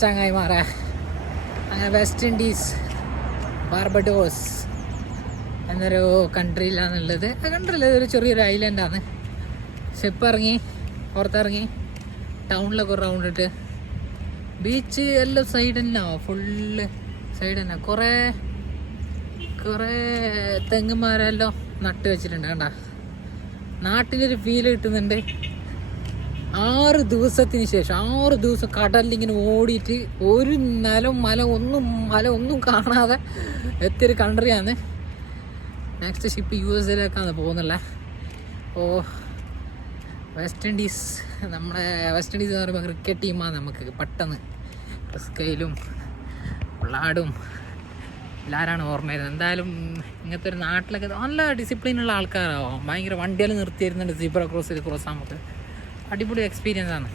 ചങ്ങായിമാരെ, അങ്ങനെ west Indies Barbados എന്നൊരു കൺട്രിയിലാണുള്ളത്. ആ കൺട്രിയിൽ ഒരു ചെറിയൊരു ഐലൻഡാണ്. ഷിപ്പ് ഇറങ്ങി പുറത്തിറങ്ങി ടൗണിലൊക്കെ റൗണ്ട് ഇട്ട് ബീച്ച് എല്ലാം സൈഡ് തന്നെ, ഫുള്ള് സൈഡ് തന്നെ. കുറേ തെങ്ങുമാരെല്ലാം നട്ട് വെച്ചിട്ടുണ്ട്. കണ്ട, നാട്ടിലൊരു ഫീല് കിട്ടുന്നുണ്ട്. 6 ദിവസത്തിന് ശേഷം 6 ദിവസം കടലിങ്ങനെ ഓടിയിട്ട് ഒരു മല ഒന്നും കാണാതെ എത്തിയൊരു കൺട്രിയാണ്. നെക്സ്റ്റ് ഷിപ്പ് USA പോകുന്നില്ല. അപ്പോൾ വെസ്റ്റ് ഇൻഡീസ് എന്ന് പറയുമ്പോൾ ക്രിക്കറ്റ് ടീമാണ്. നമുക്ക് പെട്ടെന്ന് സ്കെയിലും പിള്ളാടും എല്ലാവരാണ് ഓർമ്മ വരുന്നത്. എന്തായാലും ഇങ്ങനത്തെ ഒരു നാട്ടിലൊക്കെ നല്ല ഡിസിപ്ലിനുള്ള ആൾക്കാരാവും. ഭയങ്കര വണ്ടിയെല്ലാം നിർത്തിയിരുന്നുണ്ട്. സീബ്ര ക്രോസ് നമുക്ക് അടിപൊളി എക്സ്പീരിയൻസ് ആണ്.